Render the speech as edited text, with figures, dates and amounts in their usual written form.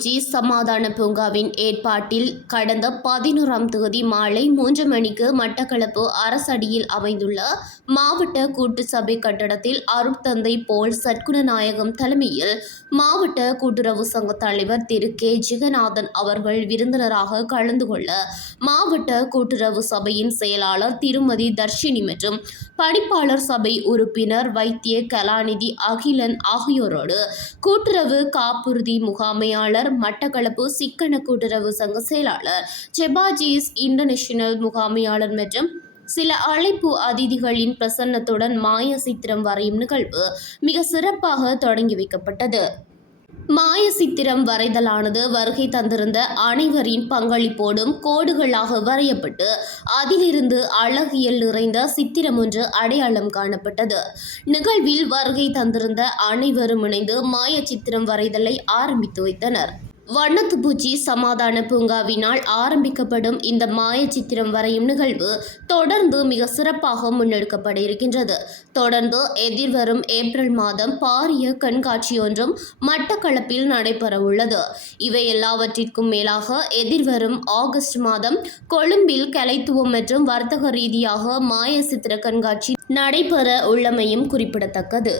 வண்ணத்துப்பூச்சி சமாதான பூங்காவின் ஏற்பாட்டில் கடந்த 11ஆம் தேதி மாலை 3 மணிக்கு மட்டக்களப்பு அரசடியில் அமைந்துள்ள மாவட்ட கூட்டு சபை கட்டடத்தில் அருட்தந்தை போல் சற்குணநாயகம் தலைமையில் மாவட்ட கூட்டுறவு சங்க தலைவர் திரு கே ஜெகநாதன் அவர்கள் விருந்தினராக கலந்து கொள்ள மாவட்ட கூட்டுறவு சபையின் செயலாளர் திருமதி தர்ஷினி மற்றும் பணிப்பாளர் சபை உறுப்பினர் வைத்திய கலாநிதி அகிலன் ஆகியோரோடு கூட்டுறவு காப்புறுதி முகாமையாளர் மட்டக்களப்பு சிக்கன கூட்டுறவு சங்க செயலாளர் செபாஜீஸ் இன்டர்நேஷனல் முகாமையாளர் மற்றும் சில அழைப்பு அதிதிகளின் பிரசன்னத்துடன் மாய சித்திரம் வரையும் நிகழ்வு மிக சிறப்பாக தொடங்கி வைக்கப்பட்டது. மாய சித்திரம் வரைதலானது வருகை தந்திருந்த அனைவரின் பங்களிப்போடும் கோடுகளாக வரையப்பட்டு அதிலிருந்து அழகியல் நிறைந்த சித்திரம் ஒன்று அடையாளம் காணப்பட்டது. நிகழ்வில் வருகை தந்திருந்த அனைவரும் இணைந்து மாய சித்திரம் வரைதலை ஆரம்பித்து வைத்தனர். வண்ணத்துப்பூச்சி சமாதான பூங்காவினால் ஆரம்பிக்கப்படும் இந்த மாய சித்திரம் வரையும் நிகழ்வு தொடர்ந்து மிக சிறப்பாக முன்னெடுக்கப்பட இருக்கின்றது. தொடர்ந்து எதிர்வரும் ஏப்ரல் மாதம் பாரிய கண்காட்சி ஒன்றும் மட்டக்களப்பில் நடைபெற உள்ளது. இவை எல்லாவற்றிற்கும் மேலாக எதிர்வரும் ஆகஸ்ட் மாதம் கொழும்பில் கலைத்துவம் மற்றும் வர்த்தக ரீதியாக மாய சித்திர கண்காட்சி நடைபெற உள்ளமையும் குறிப்பிடத்தக்கது.